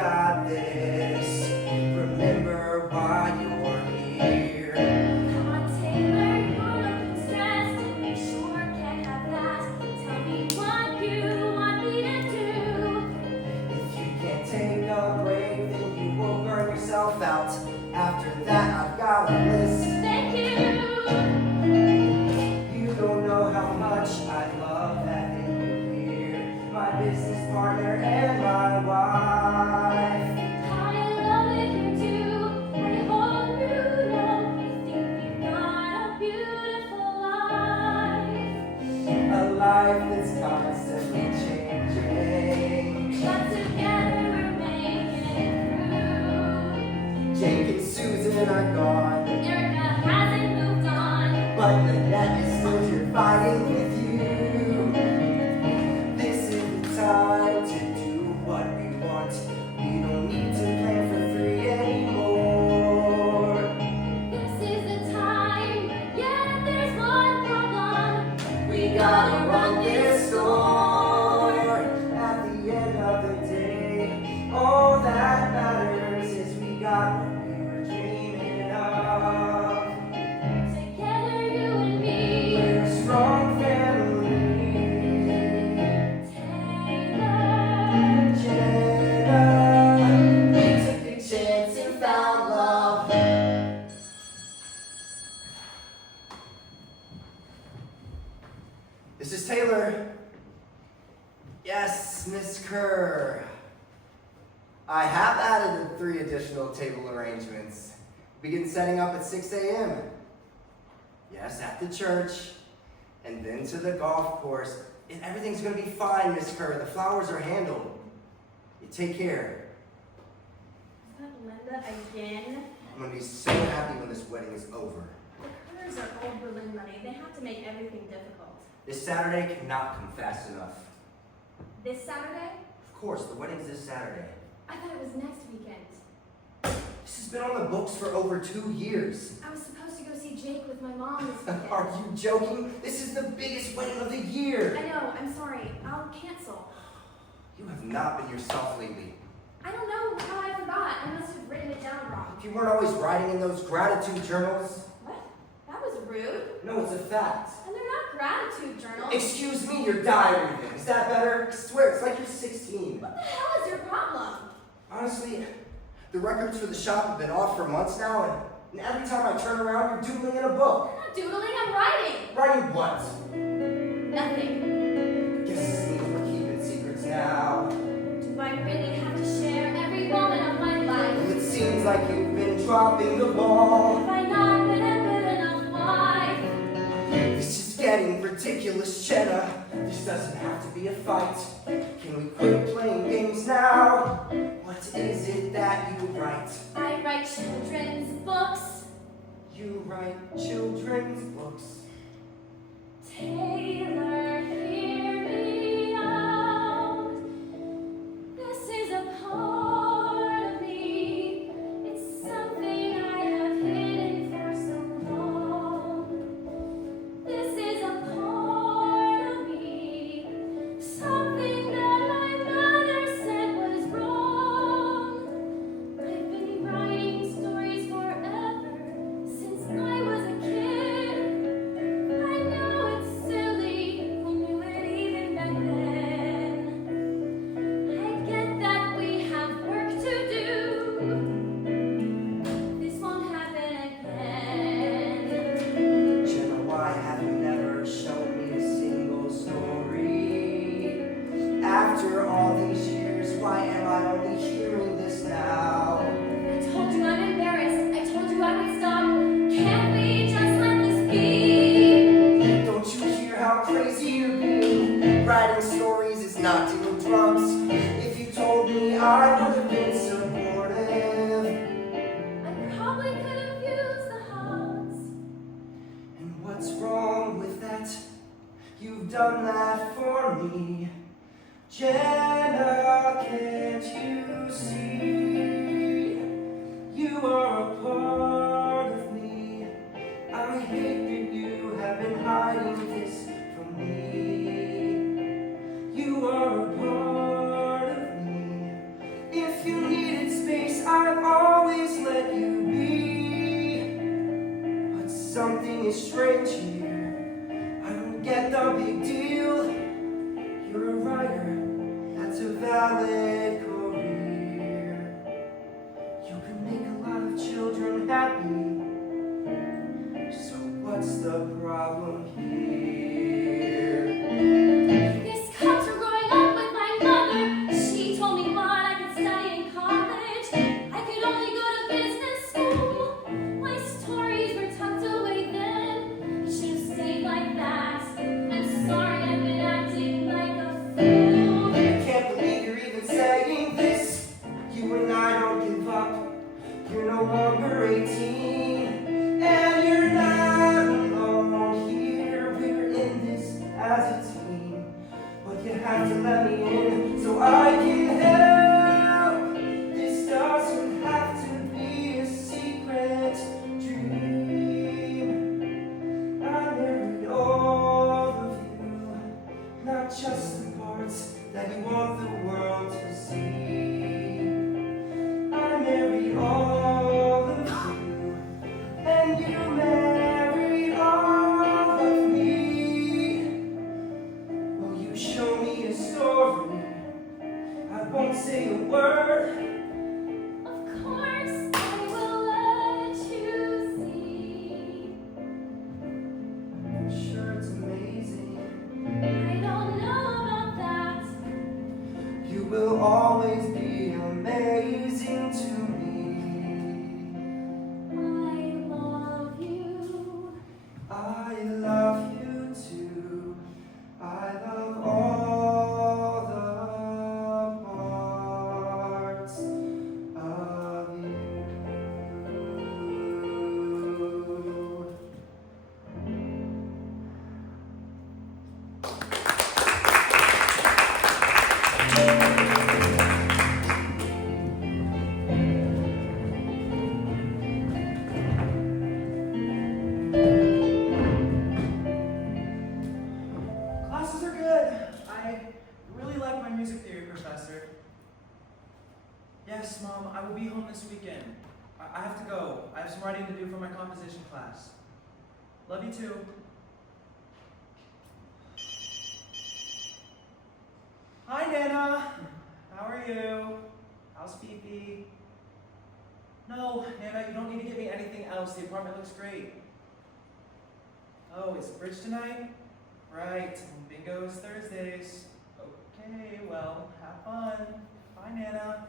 got this. Remember why you're here. Come on, Taylor, you're looking stressed. You sure can't have that. Tell me what you want me to do. If you can't take a break, then you will burn yourself out. After that, I've got a list. Thank you. You don't know how much I love having you here. My business partner and my wife. I love it here too. I hope you know you think you've got a beautiful life. A life that's constantly changing. But together we're making it through. Jake and Susan are gone, Erica hasn't moved on. but Nanette is still here fighting with you. This is the time to do what we want. We don't need to plan for 3 anymore. This is the time, yeah, there's one problem. We gotta run this store. At the end of the day, all that matters is we got what we were dreaming of. Together, you and me. We're a strong family. Taylor. Jenna, we took a chance and found love. This is Taylor. Yes, Miss Kerr. I have added the 3 additional table arrangements. Begin setting up at 6 a.m. Yes, at the church, and then to the golf course. And everything's gonna be fine, Miss Kerr. The flowers are handled. You take care. Is that Linda again? I'm gonna be so happy when this wedding is over. The Curters are old Berlin money. They have to make everything difficult. This Saturday cannot come fast enough. This Saturday? Of course, the wedding's this Saturday. I thought it was next weekend. This has been on the books for over 2 years. I was supposed to go see Jake with my mom this weekend. Are you joking? This is the biggest wedding of the year. I know, I'm sorry. I'll cancel. You have not been yourself lately. I don't know how I forgot. I must have written it down wrong. If you weren't always writing in those gratitude journals. What? That was rude. No, it's a fact. And they're not gratitude journals. Excuse me, your diary then. Is that better? I swear, it's like you're 16. What the hell is your problem? Honestly, the records for the shop have been off for months now, and every time I turn around, you're doodling in a book. I'm not doodling, I'm writing. Writing what? Nothing. Guess this means we're keeping secrets now. Do I really have to share every moment of my life? Well, it seems like you've been dropping the ball. Have I not been a good enough wife? This is getting ridiculous, Jenna. This doesn't have to be a fight. Can we quit playing games now? What is it that you write? I write children's books. You write children's books. Taylor, hear me out. This is a part of me. It's something I have hidden for so long. This is a part of me. Something that my mother said was wrong. I've been writing stories forever since I was a kid. I know it's silly, I knew it even back then. I get that we have work to do. This won't happen again. Jenna, why have you never shown me a single story? After all these years, why am I only hearing this now? I told you I'm embarrassed. I told you I would stop. Can't we just let this be? Don't you hear how crazy you're being? Writing stories is not doing drums. If you told me, I would have been supportive. I probably could have used the hugs. And what's wrong with that? You've done that for me. Jenna, can't you see? You are a part of me. I hate that you have been hiding this from me. You are a part of me. If you need say a word. Of course, I will let you see. I'm sure it's amazing. I don't know about that. You will always be amazing to me. I love you. I love you too. I love all the parts of you. Classes are good. I really like my music theory professor. Yes, Mom, I will be home this weekend. I have to go. I have some writing to do for my composition class. Love you too. Hi, Nana. How are you? How's Fifi? No, Nana, you don't need to get me anything else. The apartment looks great. Oh, is bridge tonight? Right, bingo is Thursdays. Okay, well, have fun. Bye, Nana.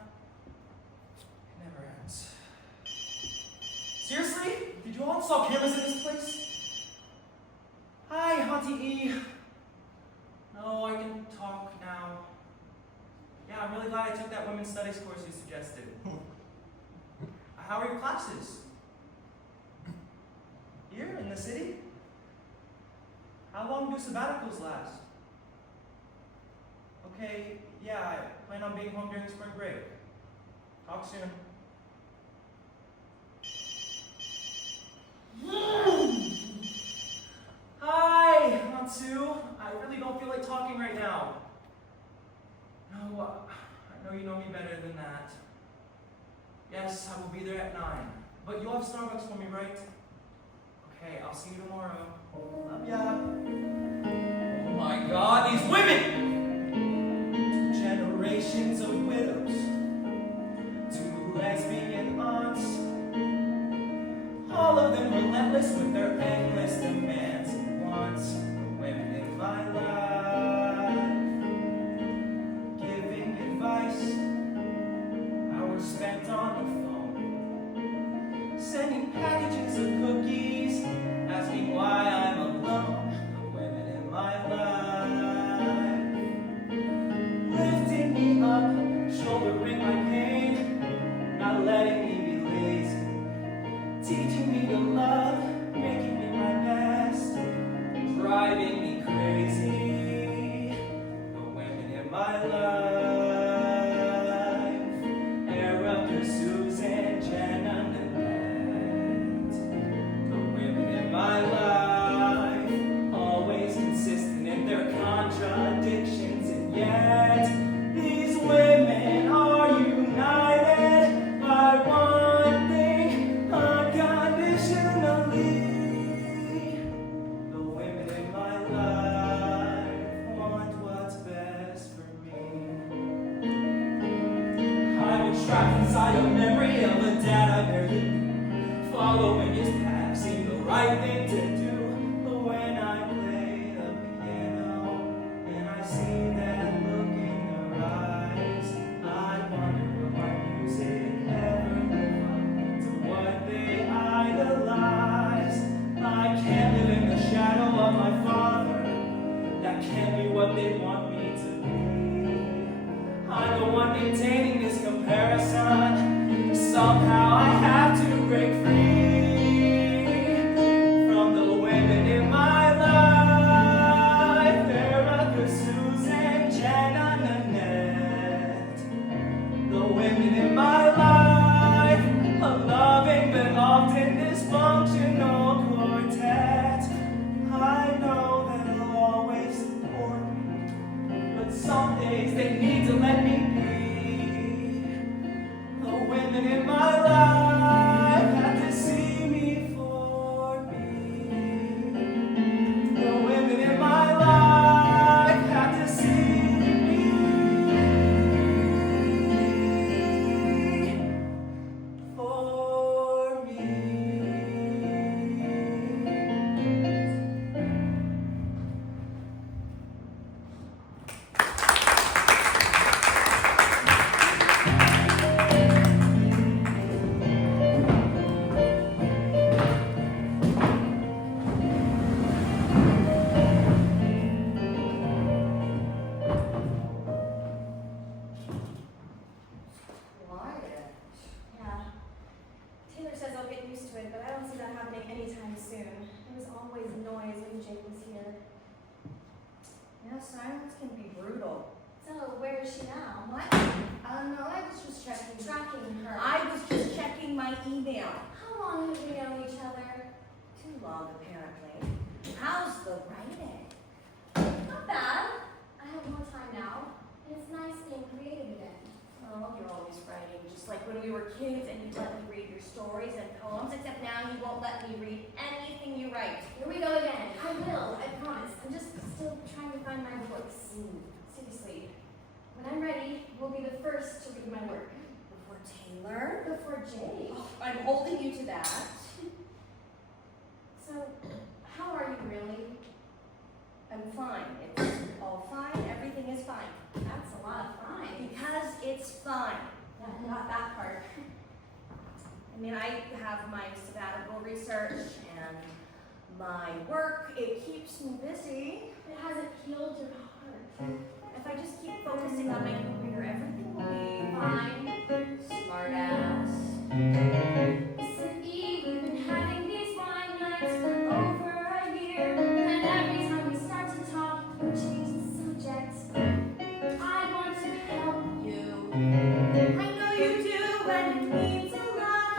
It never ends. Seriously? Did you all install cameras in this place? Hi, Auntie E. No, I can talk now. Yeah, I'm really glad I took that women's studies course you suggested. How are your classes? Here in the city? How long do sabbaticals last? Okay, yeah, I plan on being home during spring break. Talk soon. Hi, Aunt Sue. I really don't feel like talking right now. No, I know you know me better than that. Yes, I will be there at 9. But you'll have Starbucks for me, right? Okay, I'll see you tomorrow. Love ya. Oh my God, these women! 2 generations of widows. 2 lesbian aunts. All of them relentless with their endless demands and wants. The women in my life. Giving advice. Hours spent on the phone. Sending packages of cookies. Asking why I'm alone. The women in my life. Lifting me up. Shouldering my pain. Not letting me be lazy. Teaching me to love, making me my best, driving me crazy. The women in my life, Erica, Susan, Jenna, Nanette. The women in my life, always consistent in their contradictions, and yet these women are united by one thing, unconditionally. The women in my life want what's best for me. I've been trapped inside a memory of a dad I barely knew, following his path seemed the right thing to do. But when I play the piano and I see that look in their eyes, I wonder will my music ever live up to what they idolize. I can't live in the shadow of my father. That can't be what they want me to be. I'm the one maintaining this comparison. Somehow I have to break free from the women in my life. Erica, Susan, Jenna, Nanette. The women in my life, a loving but often dysfunctional quartet. I know that they'll always support me, but some days they need to let me be. The women in my life have to see me for me. The women in my life have to see me. to it, but I don't see that happening anytime soon. There was always noise when Jake was here. Yeah, silence can be brutal. So, where is she now? What? No, I was just checking. Tracking her. I was just checking my email. How long have we known each other? Too long, apparently. How's the writing? Not bad. I have more time now, and it's nice being creative again. Oh, you're always writing, just like when we were kids and you'd let me read your stories and poems, except now you won't let me read anything you write. Here we go again. I will, I promise. I'm just still trying to find my voice. Seriously. When I'm ready, we'll be the first to read my work. Before Taylor? Before Jake. Oh, I'm holding you to that. So, how are you really? I'm fine. It's all fine. Everything is fine. That's a lot of fine. Because it's fine. Yeah, not that part. I mean, I have my sabbatical research and my work. It keeps me busy. It hasn't healed your heart. If I just keep focusing on my career, everything will be Fine. smart ass. Cindy, we've been having these wine nights for over a year. And every time we start to talk, you change the subject. I want to help you. I know you do, and it means a lot.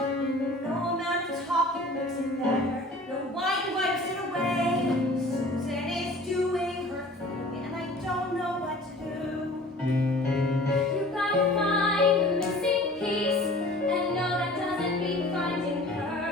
No amount of talking makes it better. No wine wipes it away. Susan is doing her thing, and I don't know what to do. You gotta find the missing piece, and no, that doesn't mean finding her.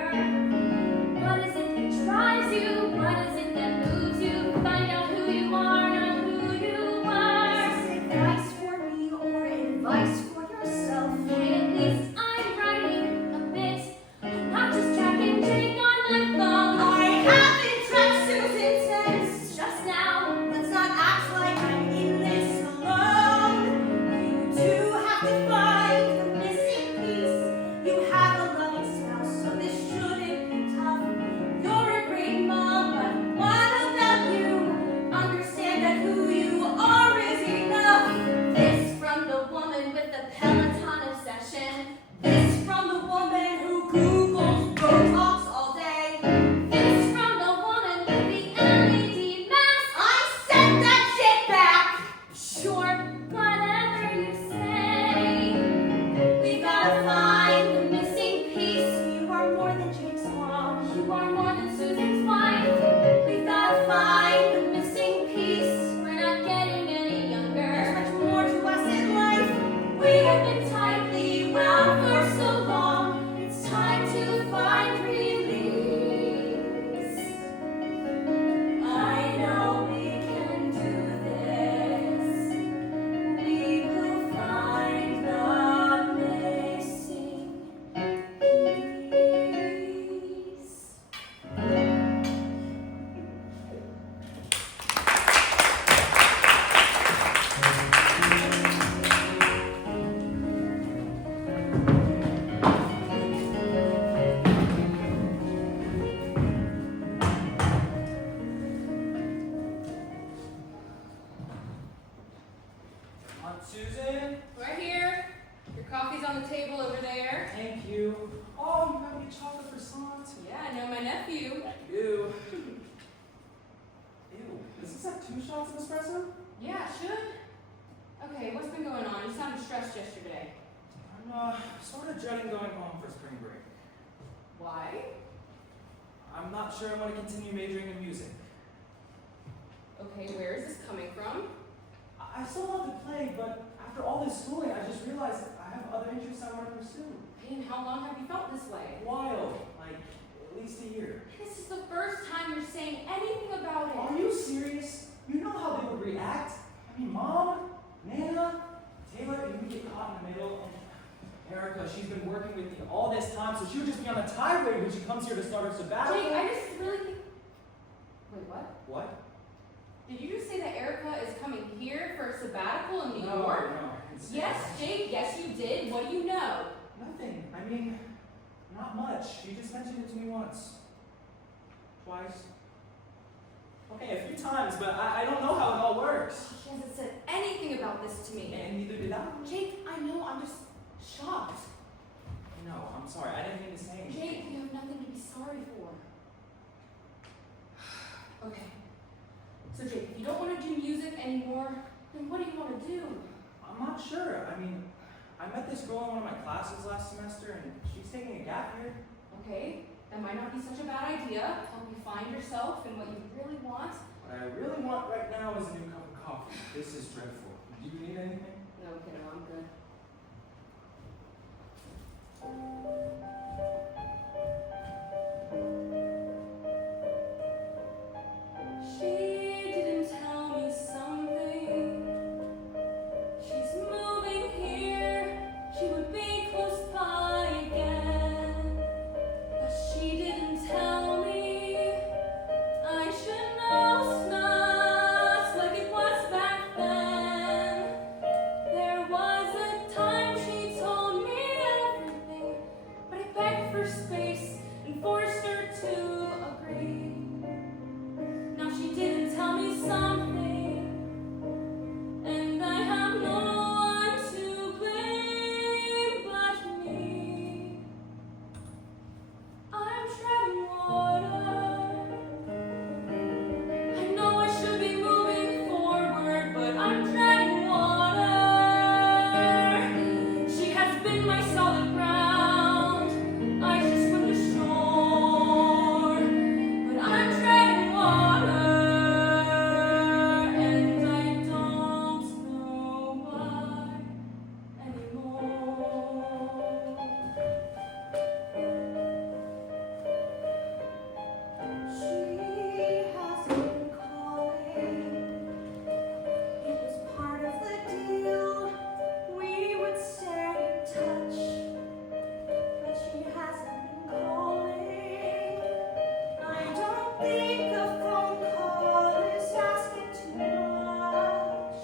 What is it that drives you? What is it that moves you? Find out who you are, not who you were. Is this advice for me or advice for yourself? Hey, at least I'm writing a bit. I'm not just tracking Jake on my phone. I haven't tracked Susan since Just now. Let's not act like I'm in this alone. You do have to find the missing piece. You have a loving spouse, so this shouldn't be tough. You're a great mom, but what about you? Understand that who you are is enough. This from the woman with the Peloton obsession. This from the woman who Googles Botox all day. This from the woman with the LED mask. I sent that shit back. Sure, whatever you say. We gotta find the missing piece. You are more than Jake's mom. You are more than Susan's wife. We gotta find the missing piece. We're not getting any There's younger. much more to us in life. We have been tightly wound for so long. It's time to find release. I know we can do this. We will find the missing piece. Aunt Susan? Right here. Your coffee's on the table over there. Thank you. Oh, you got me a chocolate croissant. Yeah, I know my nephew. Ew. Ew. Does this have 2 shots of espresso? Yeah, it should. Okay, what's been going on? You sounded stressed yesterday. I'm sort of dreading going home for spring break. Why? I'm not sure I want to continue majoring in music. Okay, where is this coming from? I still love to play, but after all this schooling, I just realized I have other interests I want to pursue. And how long have you felt this way? A while, like at least a year. This is the first time you're saying anything about it. Are you serious? You know how they would react. I mean, Mom, Nana, Taylor, and we get caught in the middle. And Erica, she's been working with me all this time, so she would just be on the tirade when she comes here to start her sabbatical. Jake, I just really think... Wait, what? What? Did you just say that Erica is coming here for a sabbatical in New No, York? no, I didn't say Yes, that. Jake, yes you did. What do you know? Nothing. I mean, not much. She just mentioned it to me once. Twice. Okay, a few times, but I don't know how it all works. She hasn't said anything about this to me. And neither did I. Jake, I know, I'm just shocked. No, I'm sorry. I didn't mean to say anything. Jake, you have nothing to be Then what do you want to do? I'm not sure. I mean, I met this girl in one of my classes last semester, and she's taking a gap year. Okay, that might not be such a bad idea. Help you find yourself and what you really want. What I really want right now is a new cup of coffee. This is dreadful. Do you need anything? No, kiddo, I'm good. She didn't tell me something. She's moving here. She would be close by again. But she didn't tell me I should know not like it was back then. There was a time she told me everything, but I begged for space and forced her to agree. Now she didn't tell me something, and I have no one to blame but me. I'm treading water. I know I should be moving forward, but I'm treading water. She has been my solid ground. I should swim to shore, but I'm treading water, and I don't know why anymore. She has been calling. It was part of the deal. We would stay in touch, but she hasn't been calling. I don't think a phone call is asking too much.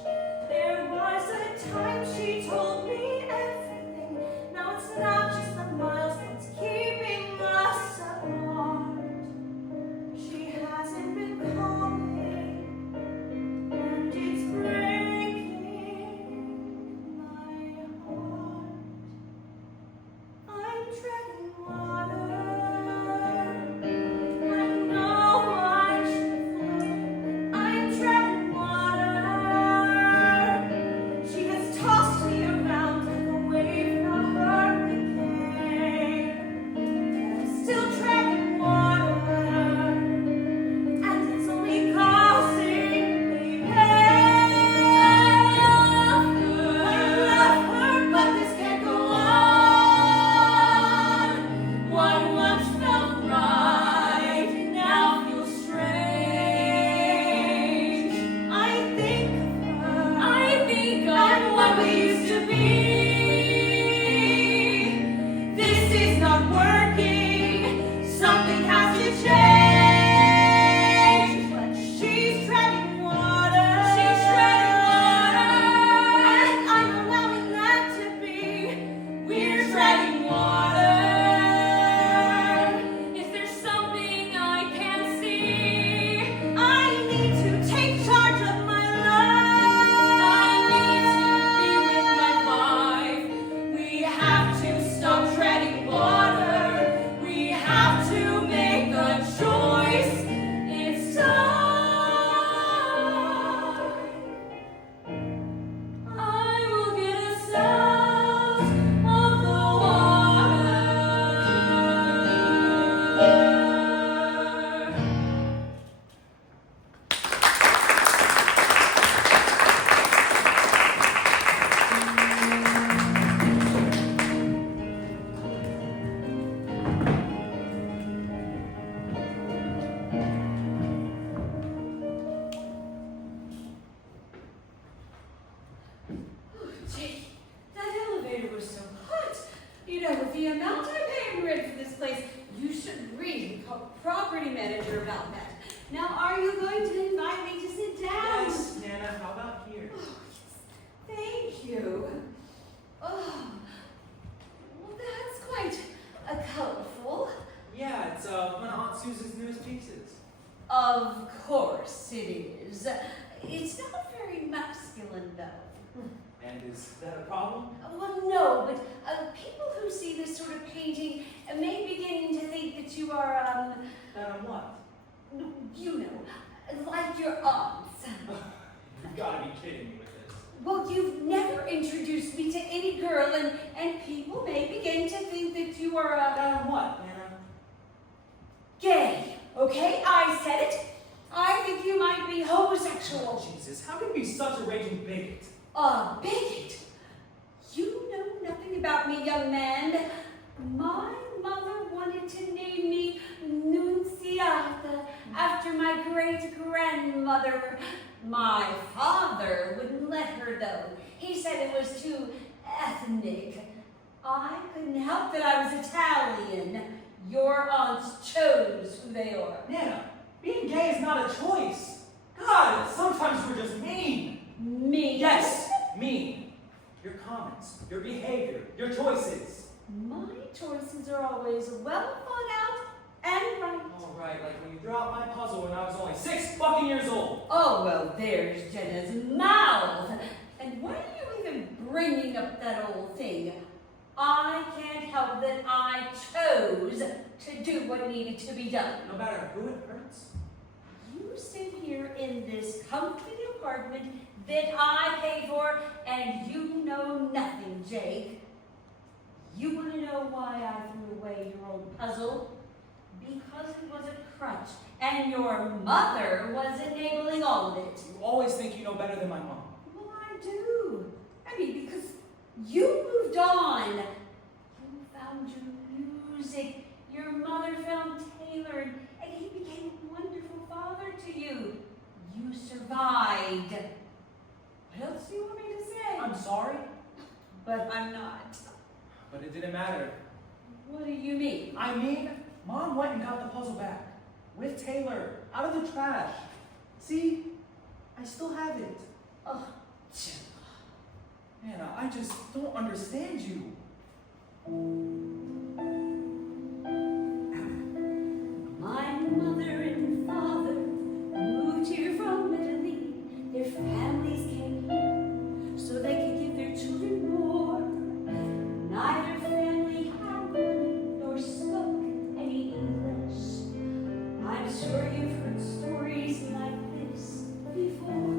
There was a time she told me everything. Now it's not just the miles that's keeping us apart. She hasn't been calling, and it's breaking my heart. I'm treading water. I know I should float, but I'm treading water. She has tossed me around like a wave in a hurricane. I'm still treading water. And it's only causing me pain. I love her, but this can't go on. What once felt right now feels strange. I think of her. I think of what we used to be. This is not working. Something has to change. But she's treading water. She's treading water. And I'm allowing that to be. We're treading water. Is there something I can see? I need to take charge of my life. I need to be with my vibe. We have to stop treading water. We have to make a choice. It's time. I will get us out of the water. Gee, that elevator was so hot. You know, with the amount I pay in rent for this place, you should really call the property manager about that. Now, are you going to invite me to sit down? Yes, Nana, how about here? Thank you. Oh, well, that's quite colorful. Yeah, it's one of Aunt Susan's newest pieces. Of course it is. It's not very masculine, though. And is that a problem? Well, no, but people who see this sort of painting may begin to think that you are, That I'm what? you know, like your aunts. You've got to be kidding me with this. Well, you've never introduced me to any girl, and people may begin to think that you are What, Nana? gay. Okay, I said it. I think you might be homosexual. Oh, Jesus, how can you be such a raging bigot? A bigot? You know nothing about me, young man. My mother wanted to name me Nunziata after my great-grandmother. My father wouldn't let her, though. He said it was too ethnic. I couldn't help that I was Italian. Your aunts chose who they are. Nana, being gay is not a choice. God, sometimes you're just mean. Me? Yes, mean. Your comments, your behavior, your choices. My choices are always well thought out and right. All right, like when you threw out my puzzle when I was only 6 fucking years old. Oh, well, there's Jenna's mouth. And why are you even bringing up that old thing? I can't help that I chose to do what needed to be done. No matter who it hurts. You sit here in this comfy apartment that I pay for, and you know nothing, Jake. You want to know why I threw away your old puzzle? Because it was a crutch, and your mother was enabling all of it. You always think you know better than my mom. Well, I do. I mean, because you moved on. You found your music. Your mother found Taylor, and he became a wonderful father to you. You survived. What else do you want me to say? I'm sorry, But I'm not. but it didn't matter. What do you mean? I mean, Mom went and got the puzzle back. With Taylor, out of the trash. See? I still have it. Oh, Nana, I just don't understand you. my mother and father moved here from Italy. Their families came here so they could give their children more. Neither family had money nor spoke any English. I'm sure you've heard stories like this before.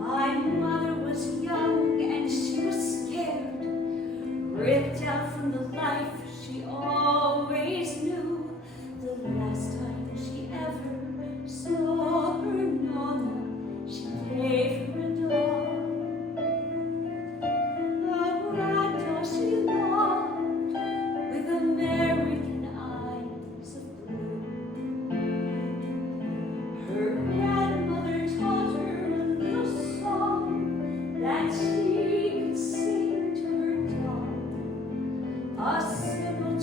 My mother was young and she was scared, ripped out from the life she always knew. The last time she ever saw her nonna, she gave her a doll. The ragdoll she loved, with American eyes of blue. Her grandmother taught her a little song that she could sing to her doll. A simple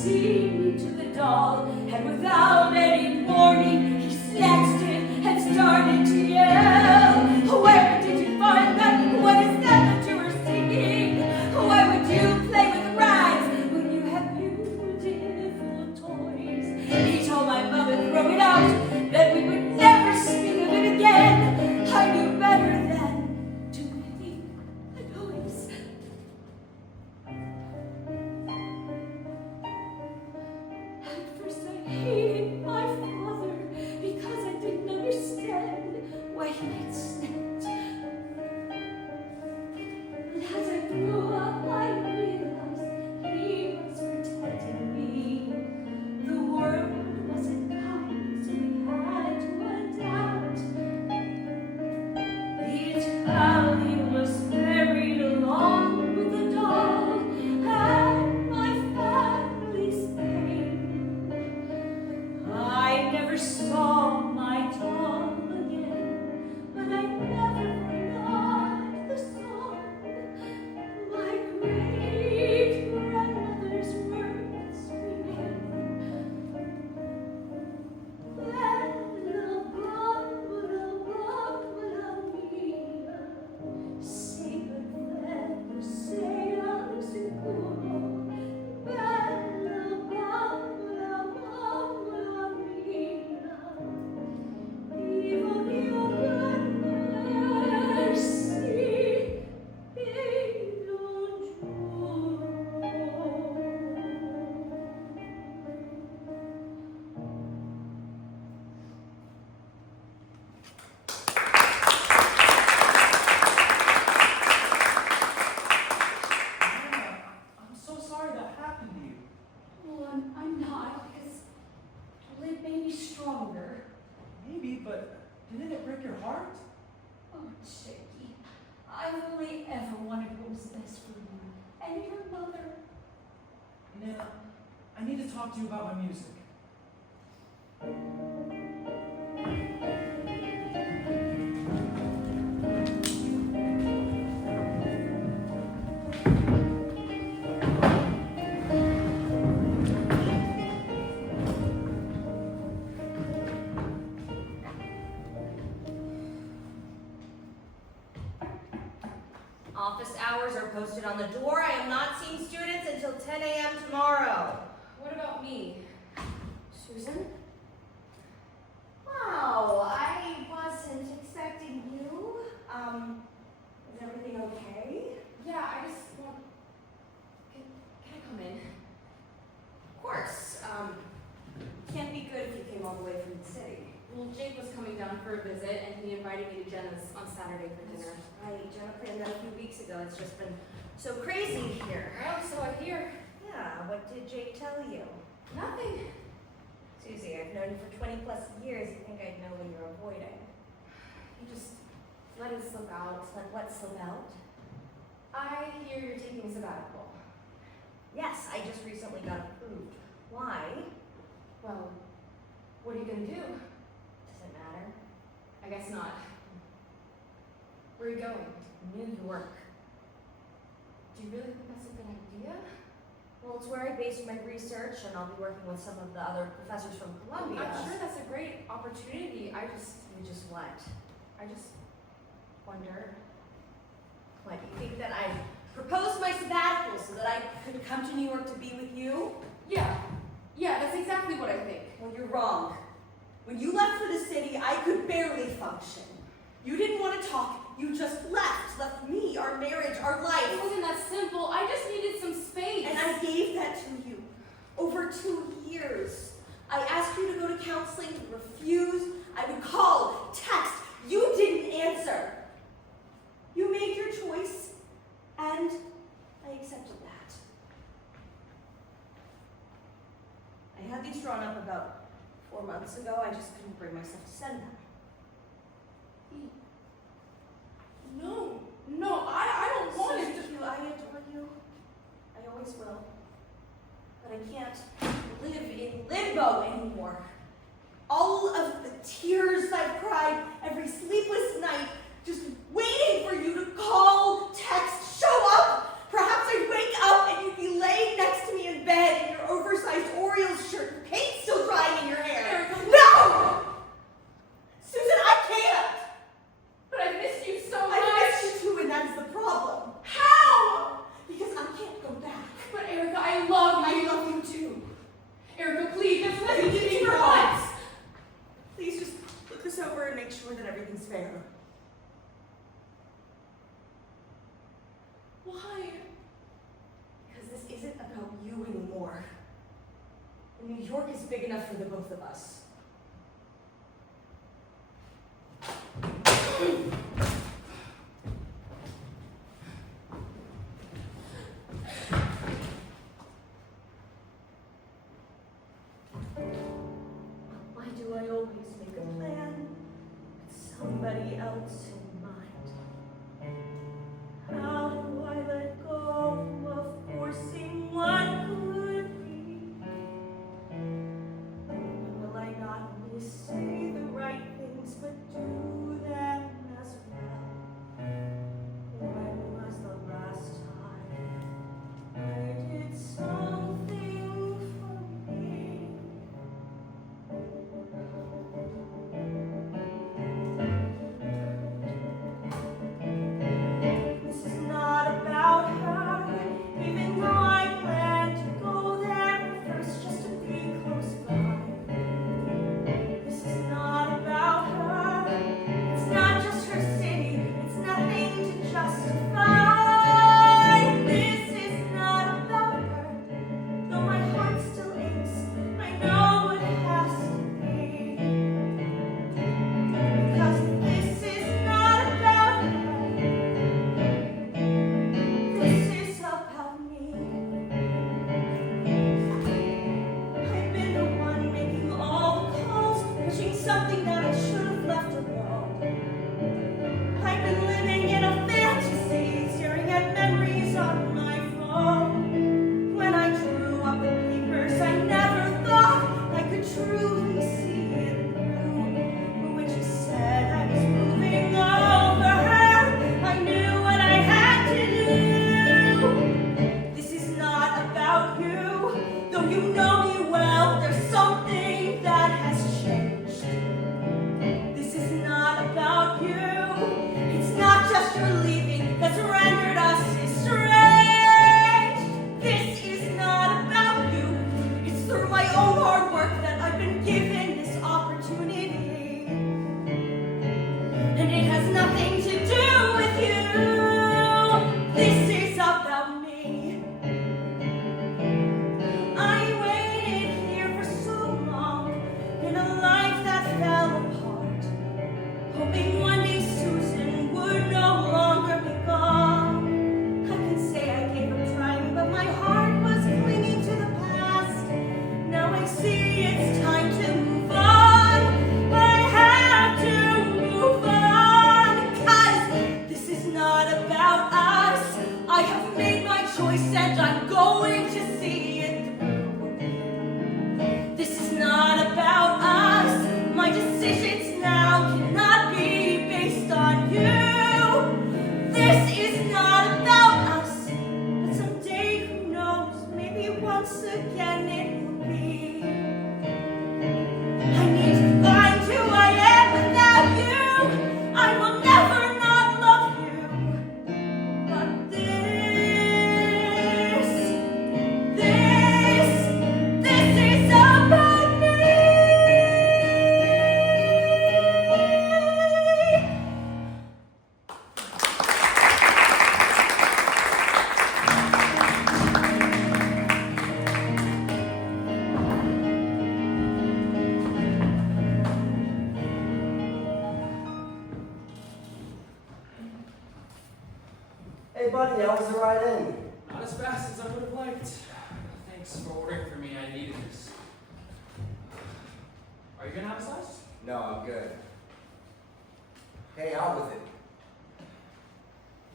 see me to the doll, and without any warning, he snatched it and started to yell. Where did you find that? What is that that you were singing? Why would you play with rags when you have beautiful toys? He told my mother to throw it out, that we would never speak of it again. I knew better than to make a noise. At first I hated my father because I didn't understand why he made sense. But as I grew up, I realized he was protecting me. The world wasn't kind, so we had to adapt. The Italian was buried along with the doll and my family's pain. I never saw my doll again, but I never forgot the song. My great-grandmother's words remain. Bella bambola bambola mia, sempre sei al sicuro. Bella bambola bambola mia, vivo io per mercy e non giuro. Anna, I'm so sorry that happened to you. Well, I'm not, because it made me stronger. Maybe, but didn't it break your heart? Oh, Jakey, I've only ever wanted what was best for you and your mother. Nana, I need to talk to you about my music. Office hours are posted on the door. I am not seeing students until 10 a.m. tomorrow. What about me? Susan? Wow, I wasn't expecting you. Is everything okay? Yeah, I just want. Can I come in? Of course. Can't be good if you came all the way from the city. Well, Jake was coming down for a visit, and he invited me to Jenna's on Saturday for dinner. Right, Jenna planned that a few weeks ago. It's just been so crazy here. Well, so I hear. Yeah, what did Jake tell you? Nothing. Susie, I've known you for 20 plus years. You think I'd know when you're avoiding? He just let it slip out. Let what slip out? I hear you're taking a sabbatical. Yes, I just recently got approved. Why? Well, what are you gonna do? Does it matter? I guess not. Where are you going? New York. Do you really think that's a good idea? Well, it's where I based my research, and I'll be working with some of the other professors from Columbia. I'm sure that's a great opportunity. You just what? I just wonder. What, you think that I proposed my sabbatical so that I could come to New York to be with you? Yeah, that's exactly what I think. Well, you're wrong. When you left for the city, I could barely function. You didn't want to talk. You just left me, our marriage, our It life. wasn't that simple. I just needed some space. And I gave that to you. Over 2 years. I asked you to go to counseling, you refused. I would call, text. You didn't answer. You made your choice, and I accepted that. I had these drawn up about 4 months ago. I just couldn't bring myself to send them. No, I don't want it. Susie, I adore you. I always will. But I can't live in limbo anymore. All of the tears I've cried, every sleepless night, just waiting for you to call, text, show up. Perhaps I'd wake up and you'd be laying next to me in bed in your oversized New York is big enough for the both of us. Why do I always make a plan with somebody else in mind? How do I let go of forcing what could be? When will I not only say the right things but do them as well? When was the last time I did something for me? This is not about her, even though I plan to go there first just to be close by. This is not about her, it's not just her city, it's nothing to justify. This is not about her, though my heart still aches, I know it has to be. Because this is not about her, this is about me. I've been the one making all the calls, pushing something that I should have left alone. I've been living in a fantasy, staring at memories on my phone. When I drew up the papers, I never thought I could truly see it through. But when she said I was moving over her, I knew what I had to do. This is not about you, though you know me well, there's something that has changed. This is not about you, it's not just your leaving that's rendered us estranged. This is not about you, it's through my own hard work that I've been given this opportunity. And it has nothing to do with you, this is about me. I waited here for so long, in a life that fell apart, hoping one day Susan would no longer be gone. I can say I gave up trying, but my heart was clinging to the past. Now I see it's time to move on, but I have to move on, 'cause this is not about us. I have made my choice and I'm going to see it through. This is not about us. My decisions now cannot be based on you. This is not about us. But someday, who knows, maybe once again it will be. I need to find who I am without you. I will never not love you. But this is about me. Hey buddy, how was the ride in? Not as fast as I would have liked. Thanks for ordering for me, I needed this. Are you gonna have a slice? No, I'm good. Hey, how was it?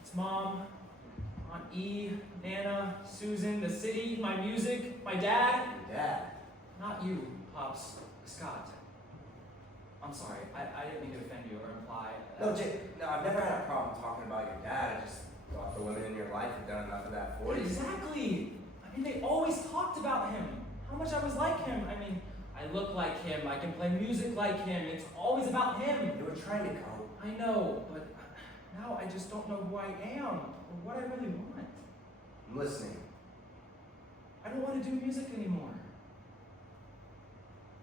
It's Mom, Aunt E, Nana, Susan, the city, my music, my dad. Your dad? Not you, Pops, Scott. I'm sorry, I didn't mean to offend you or imply. No, no, I've never had a problem talking about your dad. I just thought the women in your life have done enough of that for you. Exactly. I mean, they always talked about him. How much I was like him. I mean, I look like him. I can play music like him. It's always about him. You were trying to cope. I know, but now I just don't know who I am or what I really want. I'm listening. I don't want to do music anymore.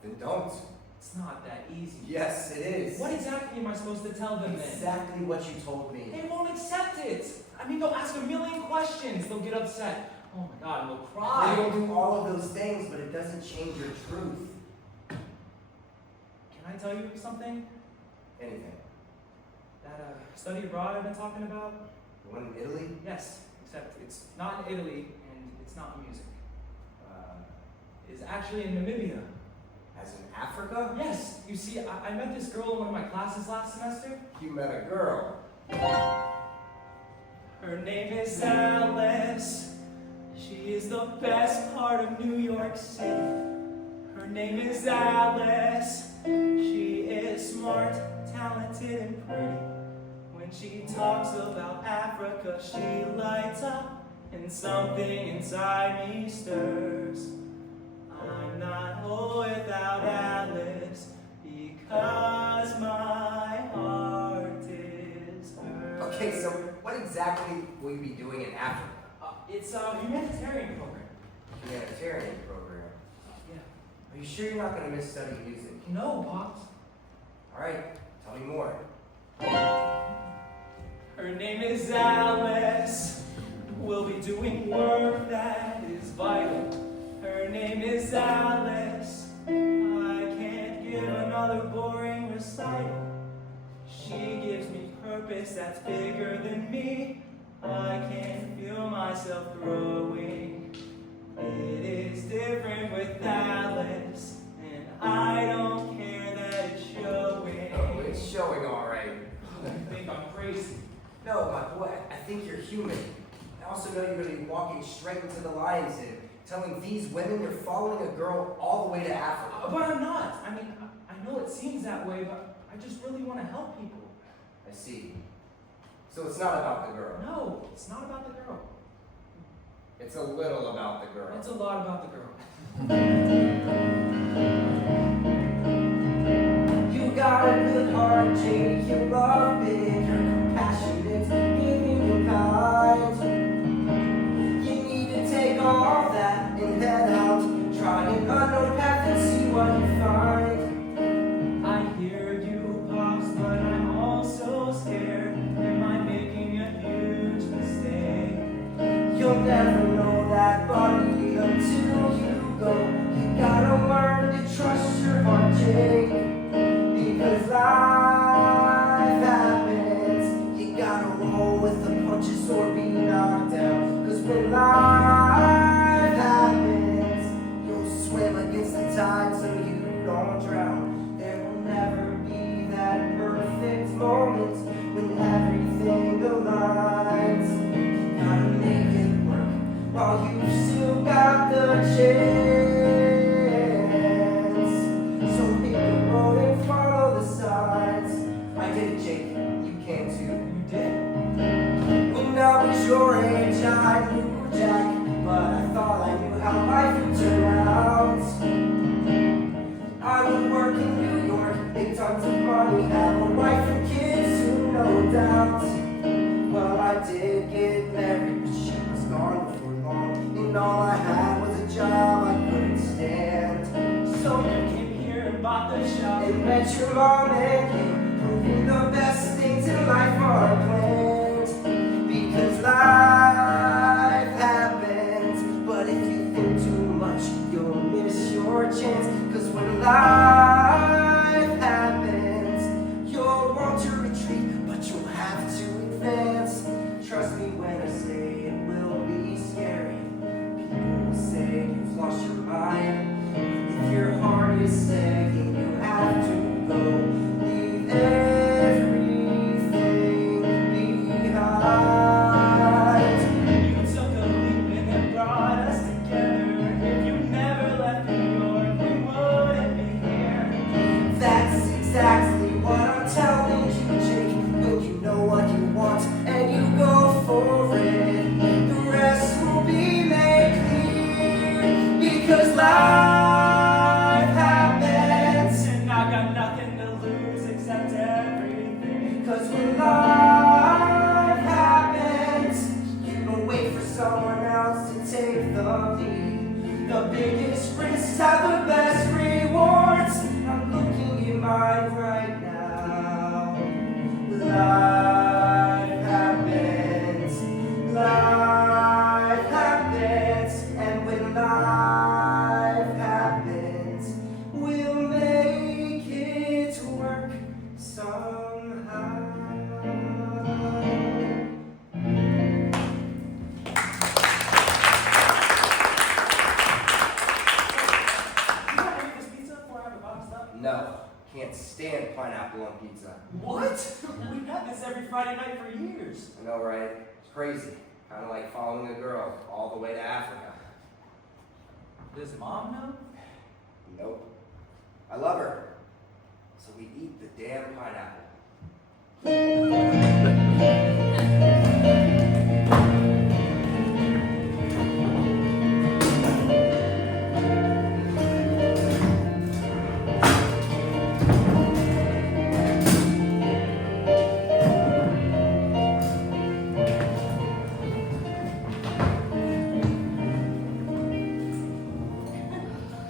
Then don't. It's not that easy. Yes, it is. What exactly am I supposed to tell them then? Exactly what you told me. They won't accept it. I mean, they'll ask a million questions. They'll get upset. Oh my God, and they'll cry. They will do all of those things, but it doesn't doesn't change your truth. Can I tell you something? Anything. That study abroad I've been talking about? The one in Italy? Yes, except it's not in Italy and it's not music. It's actually in Namibia. As in Africa? Yes, you see, I met this girl in one of my classes last semester. You met a girl. Her name is Alice. She is the best part of New York City. Her name is Alice. She is smart, talented, and pretty. When she talks about Africa, she lights up, and something inside me stirs. I'm not whole without Alice, because my heart is hers. Okay, so what exactly will you be doing in Africa? It's a humanitarian program. Humanitarian program. Yeah. Are you sure you're not going to miss studying music? No, Pops. All right, tell me more. Her name is Alice. We'll be doing work that is vital. Her name is Alice. I can't give another boring recital. She gives me purpose that's bigger than me. I can feel myself growing. It is different with Alice, and I don't care that it's showing. Oh, it's showing all right. You think I'm crazy? No, my boy, I think you're human. I also know you're going to be walking straight into the lion's den, telling these women you're following a girl all the way to Africa. But I'm not. I mean, I know it seems that way, but I just really want to help people. I see. So it's not about the girl. No, it's not about the girl. It's a little about the girl. It's a lot about the girl. You got a good heart, Jake. You love it. You're compassionate, giving and kind. You need to take all that and head out. Try an unknown path and see what you find. I hear you, Pops, but I'm also scared. Am I making a huge mistake? You'll never know that, buddy, until you go. You gotta learn to trust your heart, Jake. Because life happens. You gotta roll with the punches or be knocked down. Cause when life happens, you'll swim against the tide so you don't drown. There will never be that perfect moment when everything aligns. You gotta make it work while you've still got the chance. So pick a road and follow the signs. I did it, Jake. You can too. You did. When I was your age, I knew Jack, but I thought I knew how life would turn out. I would work in New York, make tons of money, have a wife and kids, soon, no doubt. Well, I did get married, but she was gone before long, and all I had was a job I couldn't stand. So you came here and bought the shop. And met your mom and you, proving the best things in life are planned. Because life happens, but if you think too much, you'll miss your chance. Cause when life happens, you'll want to retreat, but you'll have to advance. Trust me when I say it will be scary. People will say you've lost your mind. If your heart is staying, you have to go. Leave everything behind. You took a leap and it brought us together. If you never left New York, we wouldn't be here. That's exactly what I'm telling you, Jake. When you know what you want and you go for it, the rest will be made clear. Because life happens. And I got nothing to lose except everything. Cause when life happens, you don't wait for someone else to take the lead. The biggest risks have the best rewards. I'm looking in mine right now. Life happens, life happens, and when life happens, No, can't stand pineapple on pizza. What? We've had this every Friday night for years. I know, right? It's crazy. Kind of like following a girl all the way to Africa. Does Mom know? Nope. I love her. So we eat the damn pineapple.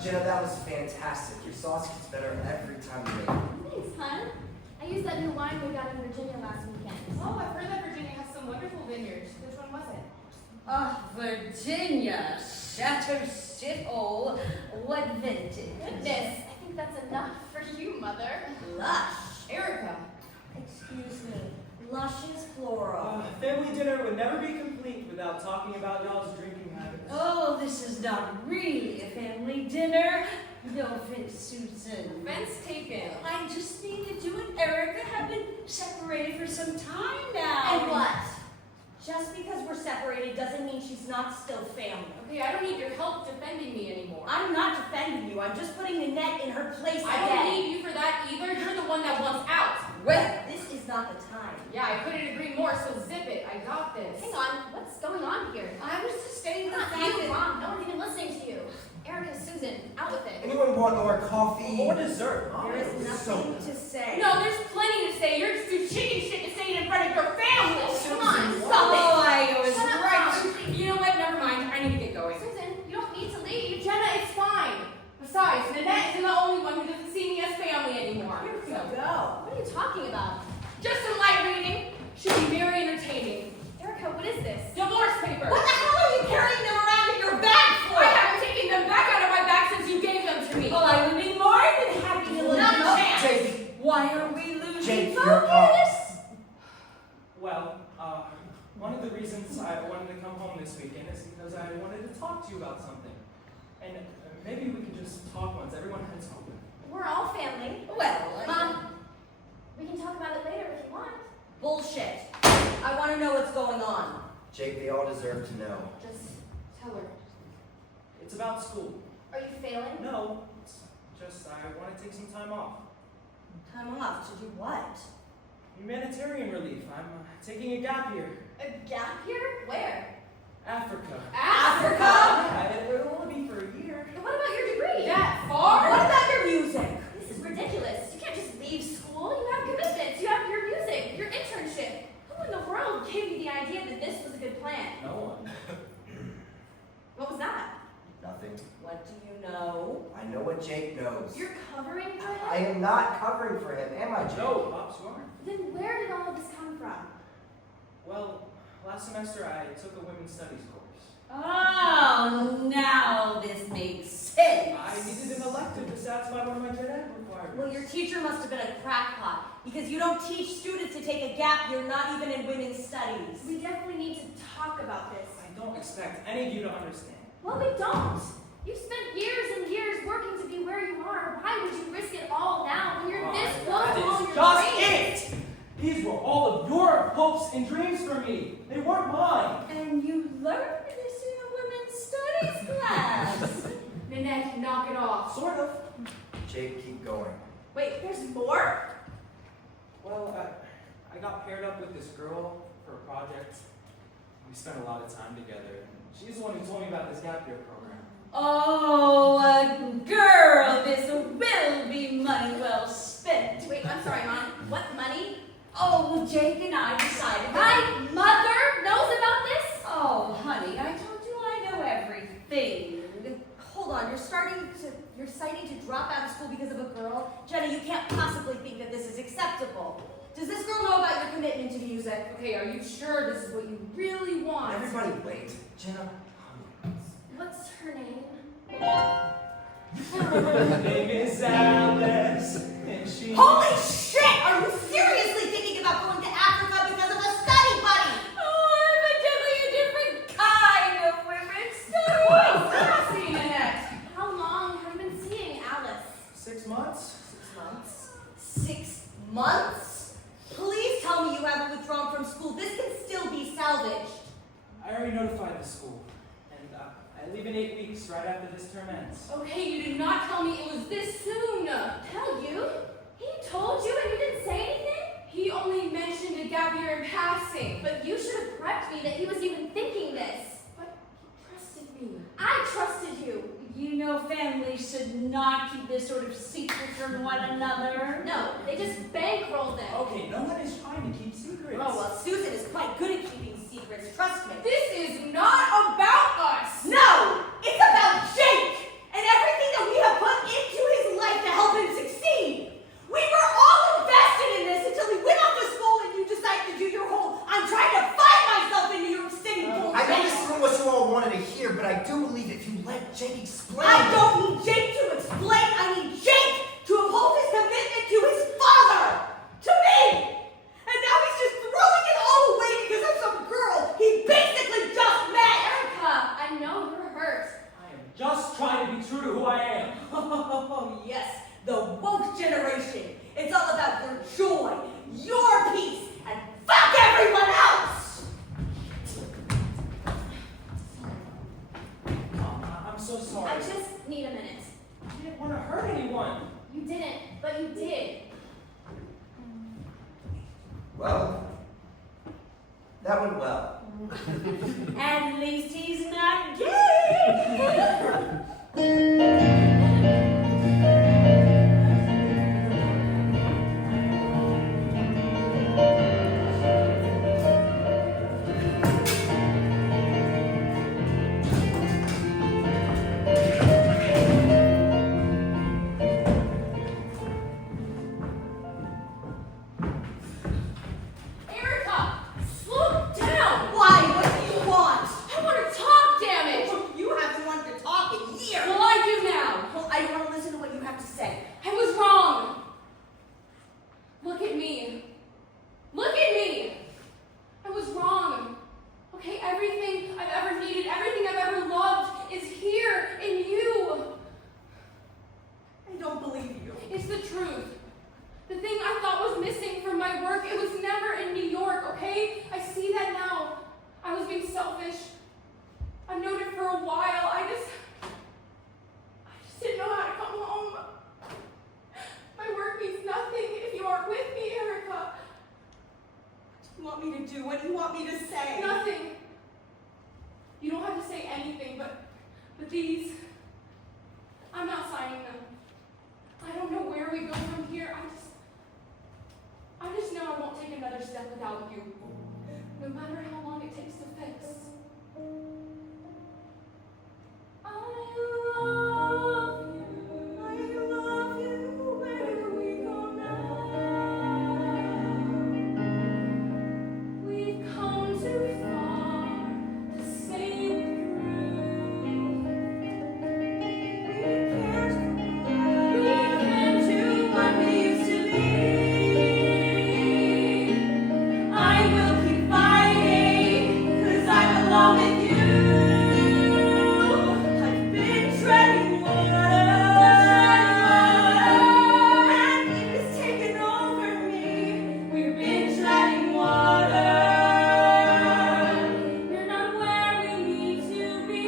Jenna, that was fantastic. Your sauce gets better every time you make it. Thanks, hon. I used that new wine we got in Virginia last weekend. Oh, I've heard that Virginia has some wonderful vineyards. Which one was it? Virginia, Chateau Shithole, what vintage? Goodness, I think that's enough for you, Mother. Lush. Erica. Excuse me. Lush is floral. Family dinner would never be complete without talking about y'all's drinking habits. Oh, this is not really a family dinner. No offense, Susan. Offense taken. I just need to do it. Erica have been separated for some time now. And what? Just because we're separated doesn't mean she's not still family. Okay, I don't need your help defending me anymore. I'm not defending you. I'm just putting Nanette in her place I don't again. need you for that either. You're the one that wants out. Well, this is not the time. Yeah, I couldn't agree more, so zip it. I got this. Hang on, what's going on here? I was just stating the Not fact you, that... Mom. No one's even listening to you. Erica, Susan, out with it. Anyone want more coffee? Or dessert. Mom. There is nothing to say. No, there's plenty to say. You're just too chicken shit to say it in front of your family. Come on, Stop it. Oh, I was Shut up, right. Mom. You know what? Never mind. I need to get going. Susan, you don't need to leave. Jenna, it's fine. Besides, Nanette isn't the only one who doesn't see me as family anymore. Here we So, go. What are you talking about? just some light reading. Should be very entertaining. Erica, what is this? Divorce papers. What the hell are you carrying them around in your bag for? I haven't taken them back out of my bag since you gave them to me. Well, I would be more than happy to look Not a at chance. Jake, Why are we losing Jake, you're up. focus? Well, one of the reasons I wanted to come home this weekend is because I wanted to talk to you about something. And maybe we could just talk once everyone heads home. We're all family. Well, Mom, we can talk about it later if you want. Bullshit. I want to know what's going on. Jake, they all deserve to know. Just tell her. It's about school. Are you failing? No, it's just I want to take some time off. Time off to do what? Humanitarian relief. I'm taking a gap year. A gap year? Where? Africa. Africa? Yeah, it'll only be for a year. And what about your degree? That far? What about your music? This is ridiculous. You can't just leave school. You have commitments. You have your music, your internship. Who in the world gave you the idea that this was a good plan? No one. What was that? Nothing. What do you know? I know what Jake knows. You're covering for him? I am not covering for him, am I, Jake? No, Pops, you aren't. Then where did all of this come from? Well, last semester I took a women's studies course. oh, now this makes sense. I needed an elective to satisfy one of my gen ed requirements. Well, your teacher must have been a crackpot because you don't teach students to take a gap year, not even in women's studies. We definitely need to talk about this. I don't expect any of you to understand. Well, we don't. You've spent years and years working to be where you are. Why would you risk it all now when you're this close That to all is your just dreams? it! These were all of your hopes and dreams for me. They weren't mine. And you learned this in a women's studies class. Nanette, knock it off. Sort of. Jake, keep going. Wait, there's more? Well, I got paired up with this girl for a project. We spent a lot of time together. She's the one who told me about this gap year program. Oh, girl, this will be money well spent. Wait, I'm sorry, Mom. What money? Oh, well, Jake and I decided My mother knows about this? Oh, honey, I told you I know everything. Hold on, you're citing to drop out of school because of a girl? Jenna, you can't possibly think that this is acceptable. Does this girl know about your commitment to music? Okay, are you sure this is what you really want? Everybody wait. Jenna, What's her name? Her name is Alice, and she... Holy shit! Are you seriously thinking about going to Africa because of a study buddy? Oh, evidently a different kind of women's What? studies. Sassy, Nanette. How long have you been seeing Alice? 6 months? 6 months? Please tell me you haven't withdrawn from school. This can still be salvaged. I already notified the school, and I leave in 8 weeks, right after this term ends. Okay, you did not tell me it was this soon. Tell you? He told you and you didn't say anything? He only mentioned a gap year in passing. But you should have prepped me that he was even thinking this. But he trusted me. I trusted you. You know families should not keep this sort of secret from one another. No, they just bankrolled them. Okay, no one is trying to keep secrets. Oh, well, Susan is quite good at keeping secrets, trust me. This is not about us. No! It's about Jake and everything that we have put into his life to help him succeed. We were all invested in this until he went off to school and you decided to do your whole I'm trying to find myself in New York City bullshit. I know this isn't what you all wanted to hear, but I do believe if you let Jake explain. I don't need Jake to explain. I need Jake to uphold his commitment to his father, to me. And now he's just throwing it all away because of some girl he basically just met. Erica, I know you're hurt. I am just trying to be true to who I am. Oh, yes, the woke generation. It's all about your joy, your peace, and fuck everyone else! I'm so sorry. I just need a minute. I didn't want to hurt anyone. You didn't, but you did. Well, that went well. At least he's not gay. Erica, slow down. Why? What do you want? I want to talk, damn it. You haven't wanted to talk in years. Well, I do now. Well, I don't want to listen to what you have to say. I was wrong. Look at me. Look at me. I was wrong. Okay, everything I've ever needed, everything I've ever loved is here in you. I don't believe you. It's the truth. The thing I thought was missing from my work, it was never in New York, okay? I see that now. I was being selfish. I've known it for a while. I just didn't know how to come home. My work means nothing if you aren't with me, Erica. What do you want me to do? What do you want me to say? Nothing. You don't have to say anything, but these, I'm not signing them. I don't know where we go from here. I just know I won't take another step without you, no matter how long it takes to fix. I love you, where do we go now? We've come too far to stay through. We can't do what we used to be. I will keep fighting, 'cause I belong with you. I've been treading water, and it's taken over me. We've been treading water. We're not where we need to be.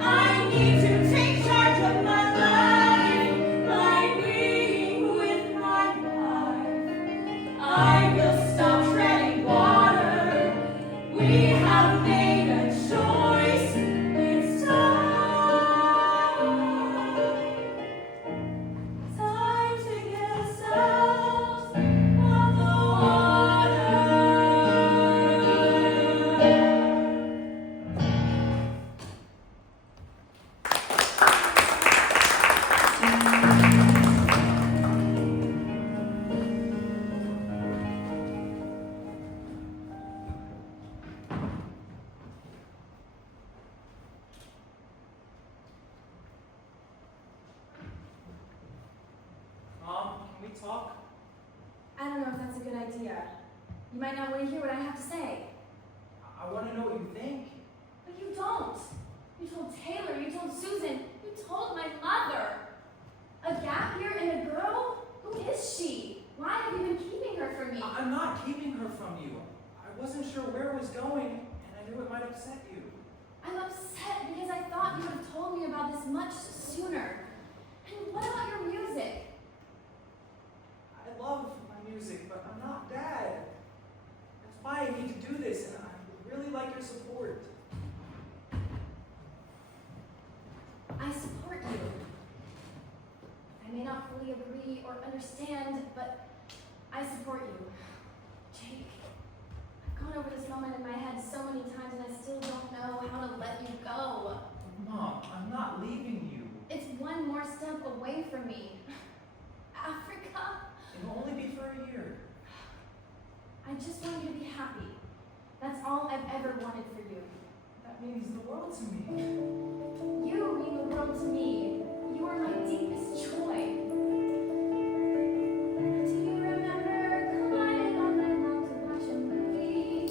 I need to take charge of my life by being with my life. I will stop treading water. We have made a choice. It's time to get ourselves on the water. Mom, can we talk? I don't know if that's a good idea. You might not want to hear what I have to say. I want to know what you think. But you don't. You told Taylor, you told Susan, you told my mother. A gap year and a girl? Who is she? sure where it was going, and I knew it might upset you. I'm upset because I thought you would have told me about this much sooner. And what about your music? I love my music, but I'm not Dad. That's why I need to do this, and I would really like your support. I support you. I may not fully agree or understand, but I support you. Jake, I've gone over this moment in my head so many times and I still don't know how to let you go. Mom, I'm not leaving you. It's one more step away from me. Africa? It'll only be for a year. I just want you to be happy. That's all I've ever wanted for you. That means the world to me. You mean the world to me. You are my deepest joy. Do you remember climbing all night long to watch a movie?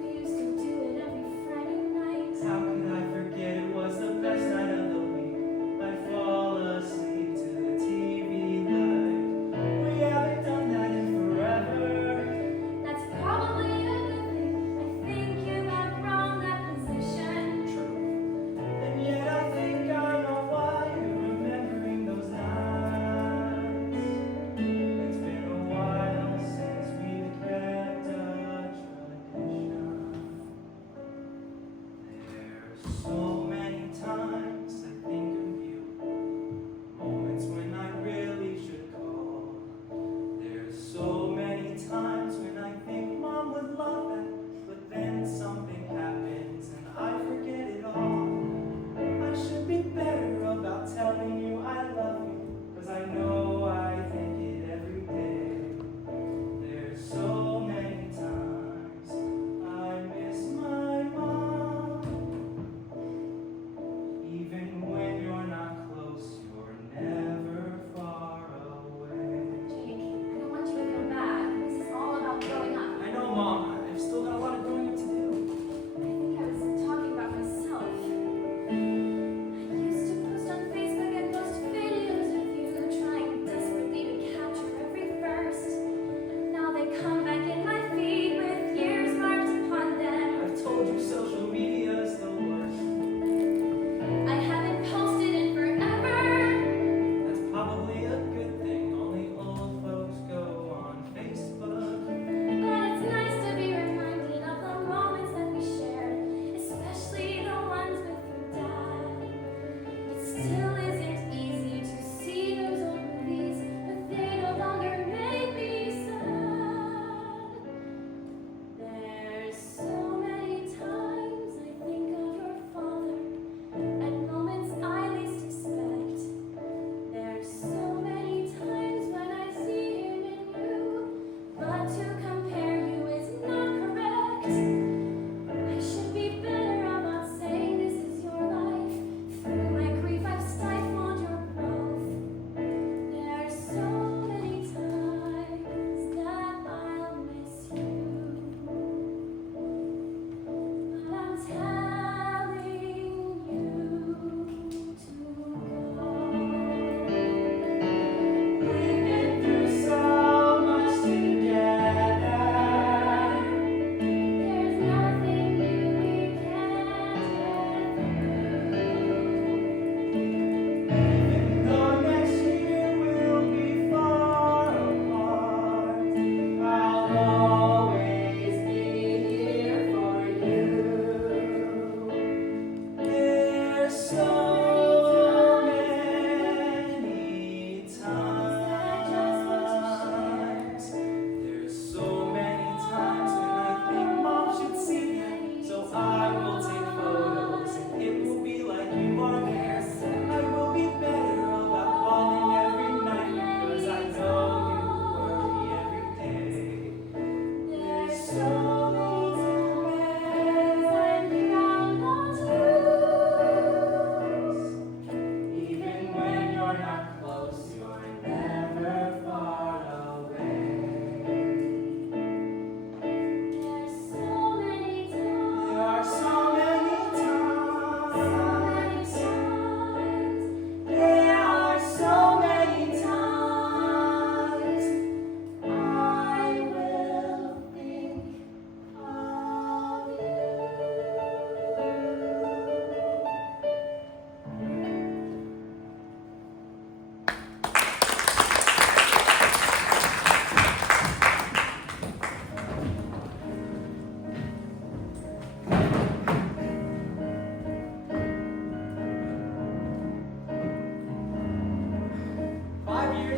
We used to do it every Friday night. How could I forget it was the best night of the week? I'd fall asleep to the TV live. We haven't done that in forever. That's probably a good thing. I think you've outgrown that position. True. And yet I think I know why.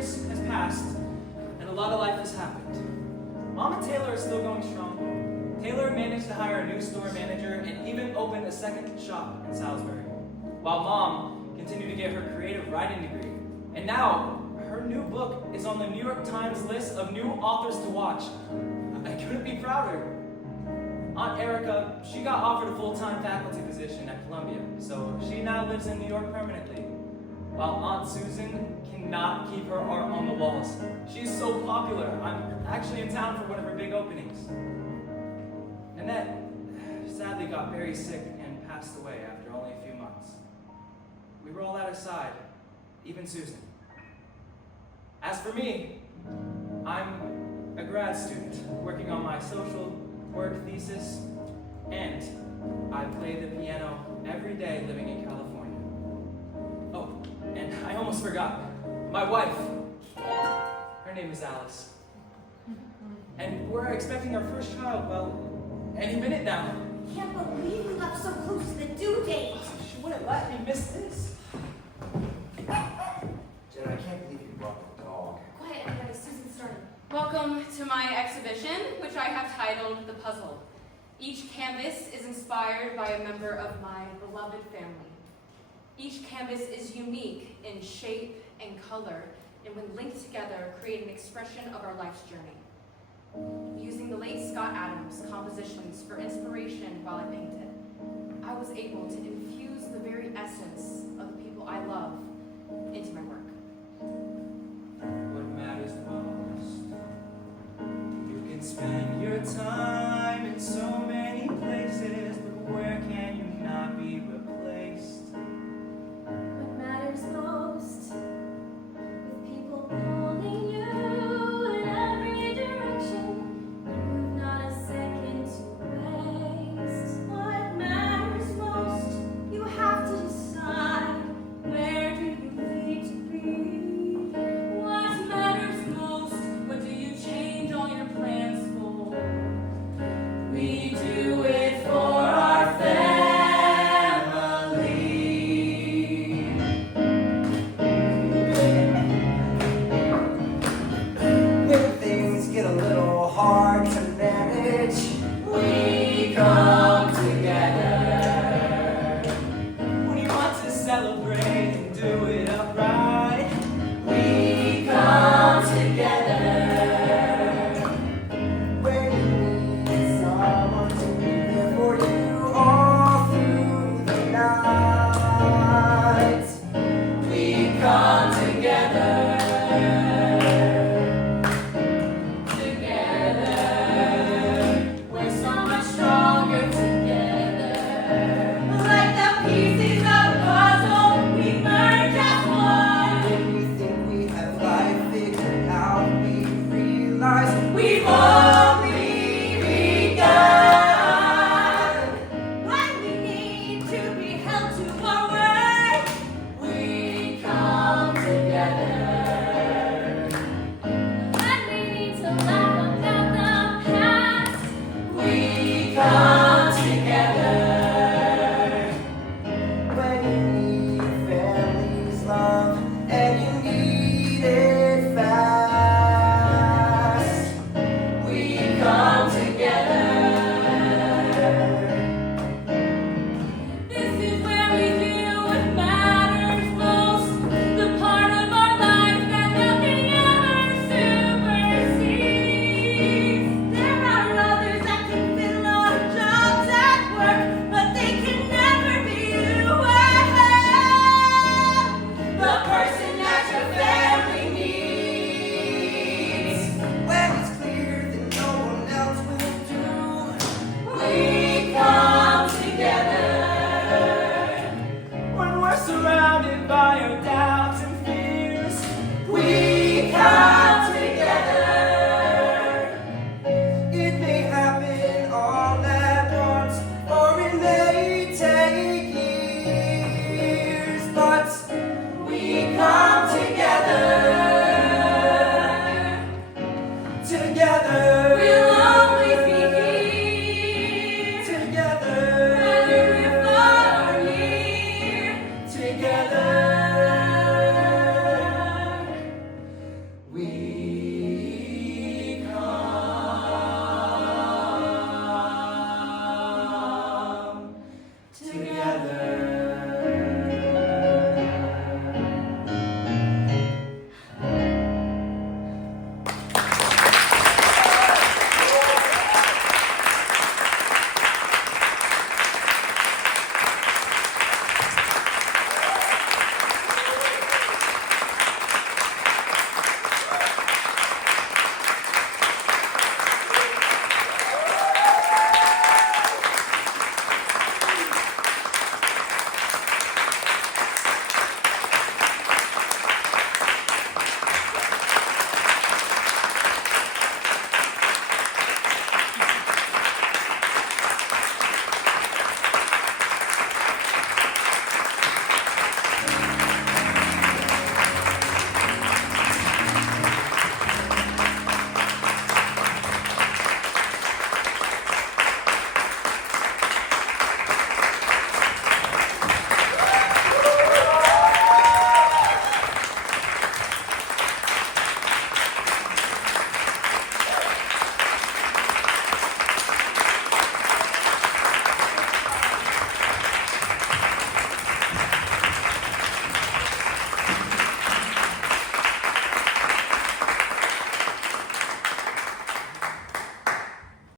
years has passed, and a lot of life has happened. Mom and Taylor are still going strong. Taylor managed to hire a new store manager and even opened a second shop in Salisbury, while Mom continued to get her creative writing degree. And now, her new book is on the New York Times list of new authors to watch. I couldn't be prouder. Aunt Erica, she got offered a full-time faculty position at Columbia, so she now lives in New York permanently. While Aunt Susan cannot keep her art on the walls. She's so popular. I'm actually in town for one of her big openings. Annette sadly got very sick and passed away after only a few months. We were all at her side, even Susan. As for me, I'm a grad student working on my social work thesis, and I play the piano every day living in California. Oh, and I almost forgot, my wife. Her name is Alice. And we're expecting our first child, well, any minute now. Can't believe we left so close to the due date. She wouldn't let me miss this. Jen, I can't believe you brought the dog. Quiet, everybody. Susan's starting. Welcome to my exhibition, which I have titled The Puzzle. Each canvas is inspired by a member of my beloved family. Each canvas is unique in shape and color, and when linked together, create an expression of our life's journey. Using the late Scott Adams compositions for inspiration while I painted, I was able to infuse the very essence of the people I love into my work. What matters most, you can spend your time